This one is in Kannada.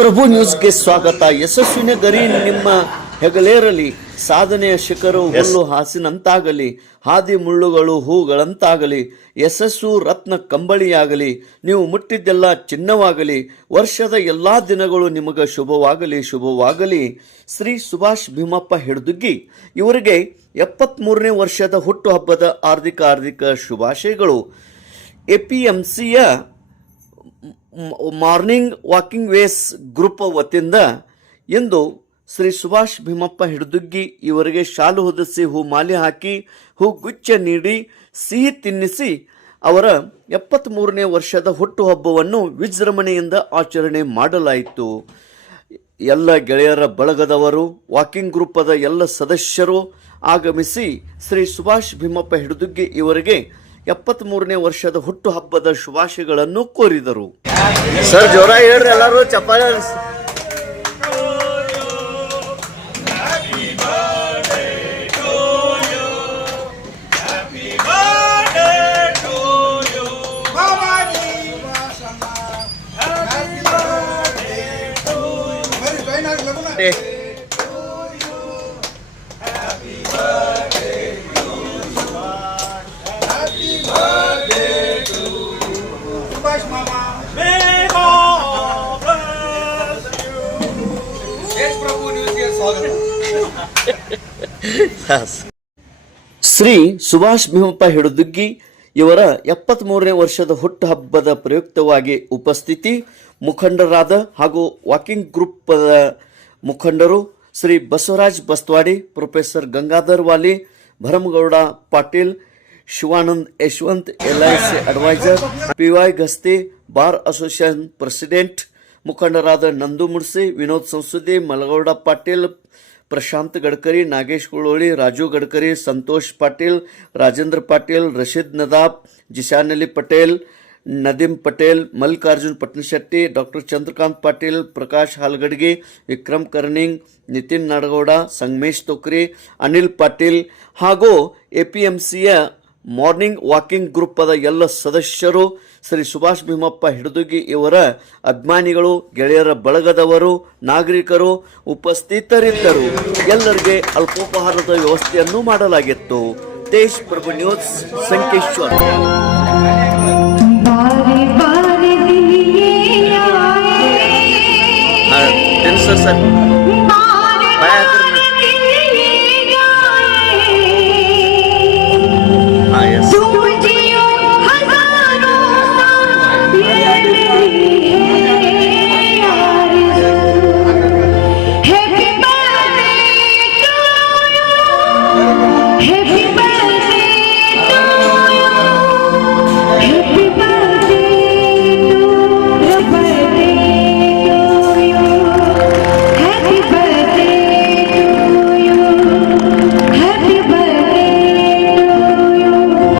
ಪ್ರಭು ನ್ಯೂಸ್ಗೆ ಸ್ವಾಗತ. ಯಶಸ್ವಿನ ಗರಿ ನಿಮ್ಮ ಹೆಗಲೇರಲಿ, ಸಾಧನೆಯ ಶಿಖರವು ಹುಲ್ಲು ಹಾಸಿನಂತಾಗಲಿ, ಹಾದಿ ಮುಳ್ಳುಗಳು ಹೂಗಳಂತಾಗಲಿ, ಯಶಸ್ಸು ರತ್ನ ಕಂಬಳಿಯಾಗಲಿ, ನೀವು ಮುಟ್ಟಿದ್ದೆಲ್ಲ ಚಿನ್ನವಾಗಲಿ, ವರ್ಷದ ಎಲ್ಲಾ ದಿನಗಳು ನಿಮಗೆ ಶುಭವಾಗಲಿ ಶುಭವಾಗಲಿ. ಶ್ರೀ ಸುಭಾಷ್ ಭೀಮಪ್ಪ ಹಿಡ್ದುಗ್ಗಿ ಇವರಿಗೆ 73ನೇ ವರ್ಷದ ಹುಟ್ಟುಹಬ್ಬದ ಹಾರ್ದಿಕ ಶುಭಾಶಯಗಳು. ಎಪಿಎಂಸಿಯ ಮಾರ್ನಿಂಗ್ ವಾಕಿಂಗ್ ವೇಸ್ ಗ್ರೂಪ್ ವತಿಯಿಂದ ಇಂದು ಶ್ರೀ ಸುಭಾಷ್ ಭೀಮಪ್ಪ ಹಿಡ್ದುಗ್ಗಿ ಇವರಿಗೆ ಶಾಲು ಹೊದಿಸಿ ಹೂಮಾಲೆ ಹಾಕಿ ಹೂಗುಚ್ಛ ನೀಡಿ ಸಿಹಿ ತಿನ್ನಿಸಿ ಅವರ 73ನೇ ವರ್ಷದ ಹುಟ್ಟುಹಬ್ಬವನ್ನು ವಿಜೃಂಭಣೆಯಿಂದ ಆಚರಣೆ ಮಾಡಲಾಯಿತು. ಎಲ್ಲ ಗೆಳೆಯರ ಬಳಗದವರು, ವಾಕಿಂಗ್ ಗ್ರೂಪದ ಎಲ್ಲ ಸದಸ್ಯರು ಆಗಮಿಸಿ ಶ್ರೀ ಸುಭಾಷ್ ಭೀಮಪ್ಪ ಹಿಡ್ದುಗ್ಗಿ ಇವರಿಗೆ 73ನೇ ವರ್ಷದ ಹುಟ್ಟುಹಬ್ಬದ ಶುಭಾಶಯಗಳನ್ನು ಕೋರಿದರು. ಸರ್ ಜೋರ ಹೇಳ್ರಿ ಎಲ್ಲರೂ ಚಪ್ಪಾಳೆ. ಶ್ರೀ ಸುಭಾಷ್ ಭೀಮಪ್ಪ ಹಿಡ್ದುಗ್ಗಿ ಇವರ 73ನೇ ವರ್ಷದ ಹುಟ್ಟುಹಬ್ಬದ ಪ್ರಯುಕ್ತವಾಗಿ ಉಪಸ್ಥಿತಿ ಮುಖಂಡರಾದ ಹಾಗೂ ವಾಕಿಂಗ್ ಗ್ರೂಪ್ ಮುಖಂಡರು Shri Basavaraj Bastawadi, professor Gangadhar Wali, Bharamagouda Patil, Shivanand Yashwant, LIC adviser, PY Gasti, bar association president, ಮುಖಂಡರಾದ ನಂದು ಮುಡ್ಸಿ, ವಿನೋದ್ ಸಂಸುದಿ, ಮಲಗೌಡ ಪಾಟೀಲ್, ಪ್ರಶಾಂತ್ ಗಡ್ಕರಿ, ನಾಗೇಶ್ ಕುಳೋಳಿ, ರಾಜು ಗಡ್ಕರಿ, ಸಂತೋಷ್ ಪಾಟೀಲ್, ರಾಜೇಂದ್ರ ಪಾಟೀಲ್, ರಶೀದ್ ನದಾಬ್, ಜಿಶಾನ್ ಅಲಿ ಪಟೇಲ್, ನದೀಮ್ ಪಟೇಲ್, ಮಲ್ಲಿಕಾರ್ಜುನ್ ಪಟ್ನಶೆಟ್ಟಿ, ಡಾಕ್ಟರ್ ಚಂದ್ರಕಾಂತ್ ಪಾಟೀಲ್, ಪ್ರಕಾಶ್ ಹಾಲ್ಗಡ್ಗಿ, ವಿಕ್ರಮ್ ಕರ್ನಿಂಗ್, ನಿತಿನ್ ನಾಡಗೌಡ, ಸಂಗಮೇಶ್ ತೊಕ್ರಿ, ಅನಿಲ್ ಪಾಟೀಲ್ ಹಾಗೂ ಎಪಿಎಂಸಿಯ ಮಾರ್ನಿಂಗ್ ವಾಕಿಂಗ್ ಗ್ರೂಪದ ಎಲ್ಲ ಸದಸ್ಯರು, ಶ್ರೀ ಸುಭಾಷ್ ಭೀಮಪ್ಪ ಹಿಡ್ದುಗ್ಗಿ ಇವರ ಅಭಿಮಾನಿಗಳು, ಗೆಳೆಯರ ಬಳಗದವರು, ನಾಗರಿಕರು ಉಪಸ್ಥಿತರಿದ್ದರು. ಎಲ್ಲರಿಗೆ ಅಲ್ಪೋಪಹಾರದ ವ್ಯವಸ್ಥೆಯನ್ನು ಮಾಡಲಾಗಿತ್ತು. ದೇಶ್ ಪ್ರಭು ನ್ಯೂಸ್, ಸಂಕೇಶ್ವರ. ಸರ್